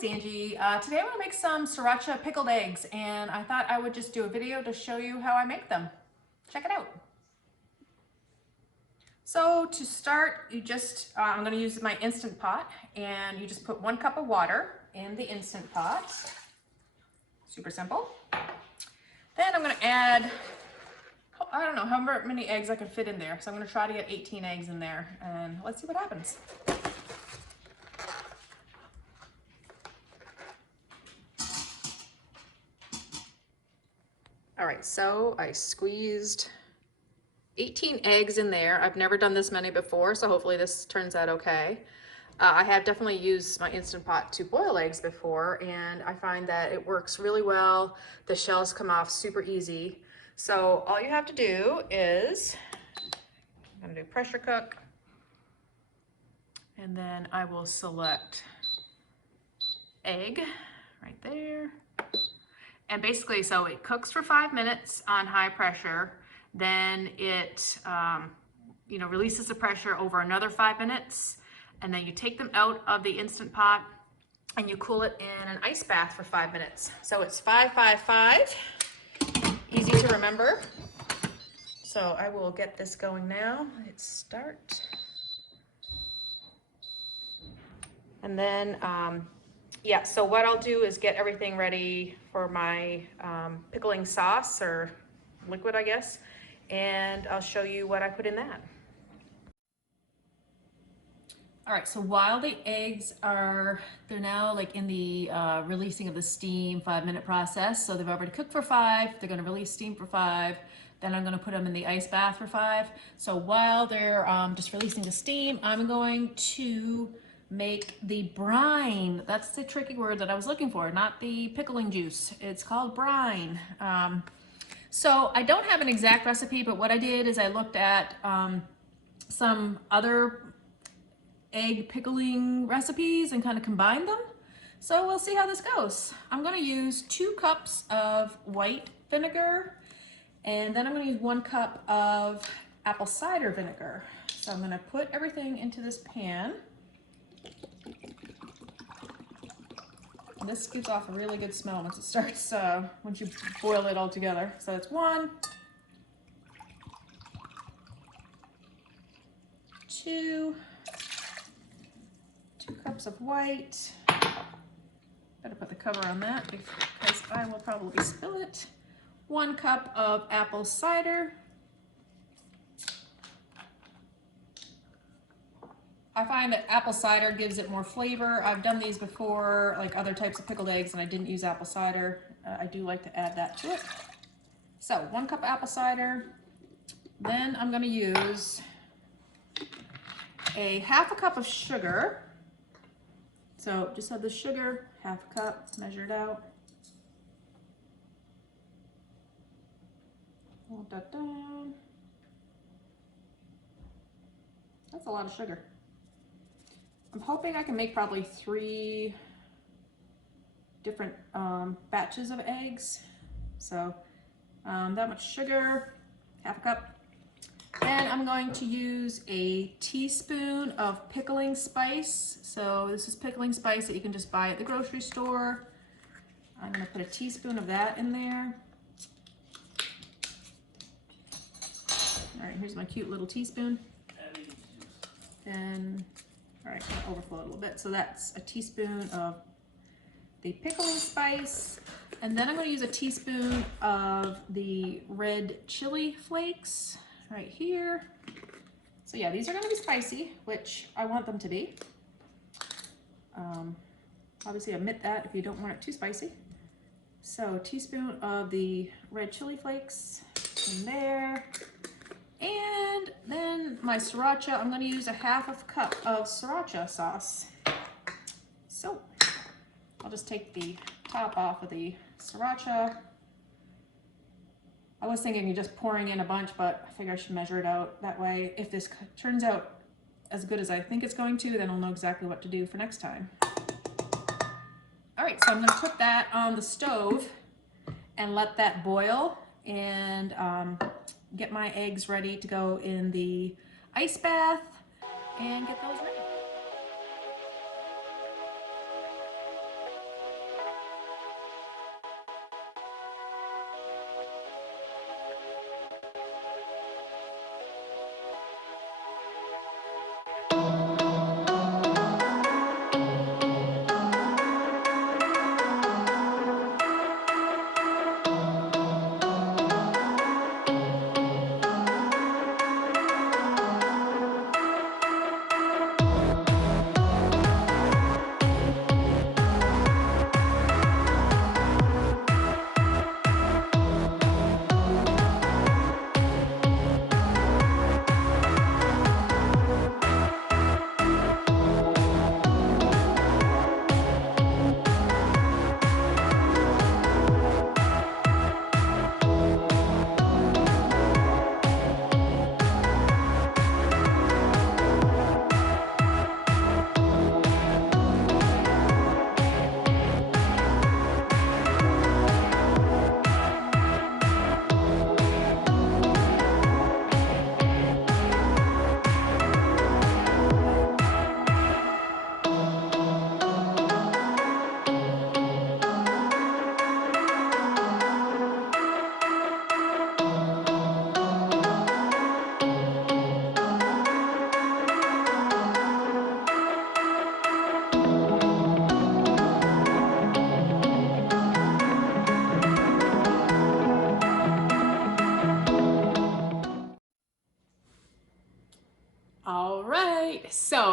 it's Angie. Today I want to make some Sriracha pickled eggs, and I thought I would just do a video to show you how I make them. Check it out. So to start, I'm going to use my Instant Pot, and you just put 1 cup of water in the Instant Pot. Super simple. Then I'm going to add, I don't know how many eggs I can fit in there, so I'm going to try to get 18 eggs in there, and let's see what happens. All right, so I squeezed 18 eggs in there. I've never done this many before, so hopefully this turns out okay. I have definitely used my Instant Pot to boil eggs before, and I find that it works really well. The shells come off super easy. So all you have to do is, I'm gonna do pressure cook, and then I will select egg right there. And basically, so it cooks for 5 minutes on high pressure, then it releases the pressure over another 5 minutes, and then you take them out of the Instant Pot and you cool it in an ice bath for 5 minutes. So it's 5-5-5, easy to remember. So I will get this going now. Hit start. And then yeah, so what I'll do is get everything ready for my pickling sauce, or liquid, I guess, and I'll show you what I put in that. All right, so while the eggs they're now like in the releasing of the steam 5-minute process, so they've already cooked for 5, they're gonna release steam for 5, then I'm gonna put them in the ice bath for 5. So while they're just releasing the steam, I'm going to make the brine. That's the tricky word that I was looking for, not the pickling juice. It's called brine. So I don't have an exact recipe, but what I did is I looked at some other egg pickling recipes and kind of combined them. So we'll see how this goes. I'm going to use 2 cups of white vinegar, and then I'm going to use 1 cup of apple cider vinegar. So I'm going to put everything into this pan. This gives off a really good smell once it starts, once you boil it all together. So it's 1, 2 cups of white. Better put the cover on that because I will probably spill it. 1 cup of apple cider. I find that apple cider gives it more flavor. I've done these before, like other types of pickled eggs, and I didn't use apple cider. I do like to add that to it. So 1 cup apple cider. Then I'm going to use a 1/2 cup of sugar. So just have the sugar, 1/2 cup, measured out. Hold that down. That's a lot of sugar. I'm hoping I can make probably 3 different batches of eggs. So that much sugar, 1/2 cup. And I'm going to use a teaspoon of pickling spice. So this is pickling spice that you can just buy at the grocery store. I'm going to put a teaspoon of that in there. All right, here's my cute little teaspoon. And all right, I'll overflow it a little bit. So that's a teaspoon of the pickling spice. And then I'm going to use a teaspoon of the red chili flakes right here. So yeah, these are going to be spicy, which I want them to be. Obviously omit that if you don't want it too spicy. So a teaspoon of the red chili flakes in there. And then my sriracha, I'm going to use a 1/2 cup of sriracha sauce. So I'll just take the top off of the sriracha. I was thinking of just pouring in a bunch, but I figure I should measure it out. That way, if this turns out as good as I think it's going to, then I'll know exactly what to do for next time. All right, so I'm going to put that on the stove and let that boil, and get my eggs ready to go in the ice bath and get those ready.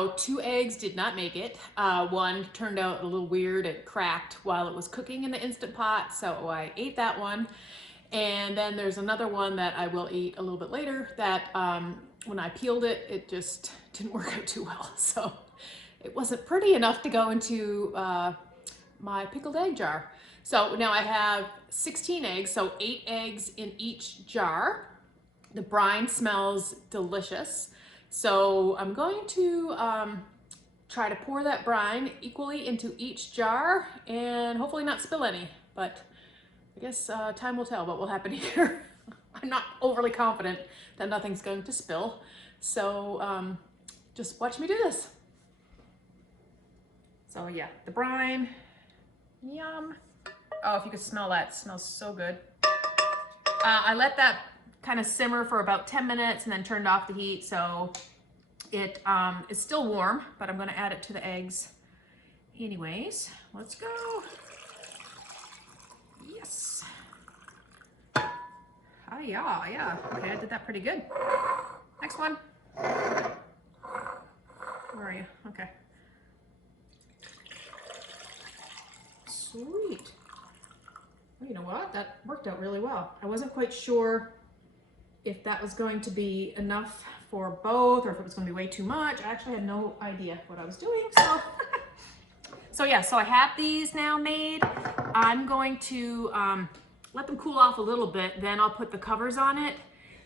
So 2 eggs did not make it. One turned out a little weird. It cracked while it was cooking in the Instant Pot, so I ate that one. And then there's another one that I will eat a little bit later that when I peeled it, it just didn't work out too well. So it wasn't pretty enough to go into my pickled egg jar. So now I have 16 eggs, so 8 eggs in each jar. The brine smells delicious. So I'm going to try to pour that brine equally into each jar and hopefully not spill any, but I guess time will tell what will happen here. I'm not overly confident that nothing's going to spill. So just watch me do this. So yeah, the brine, yum. Oh, if you could smell that, it smells so good. I let that kind of simmer for about 10 minutes and then turned off the heat. So it is still warm, but I'm gonna add it to the eggs anyways. Let's go. Yes. Oh yeah. Okay, I did that pretty good. Next one. Where are you? Okay. Sweet. Well, you know what? That worked out really well. I wasn't quite sure if that was going to be enough for both or if it was going to be way too much. I actually had no idea what I was doing. So yeah, so I have these now made. I'm going to let them cool off a little bit, then I'll put the covers on it.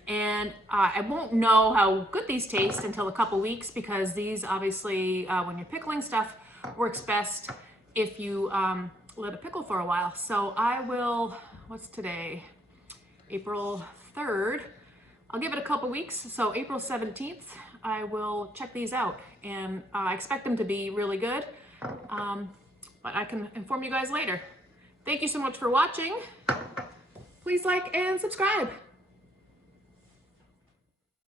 And I won't know how good these taste until a couple weeks because these obviously, when you're pickling stuff, works best if you let it pickle for a while. So I will, what's today? April 3rd. I'll give it a couple weeks. So April 17th, I will check these out and I expect them to be really good. But I can inform you guys later. Thank you so much for watching. Please like and subscribe.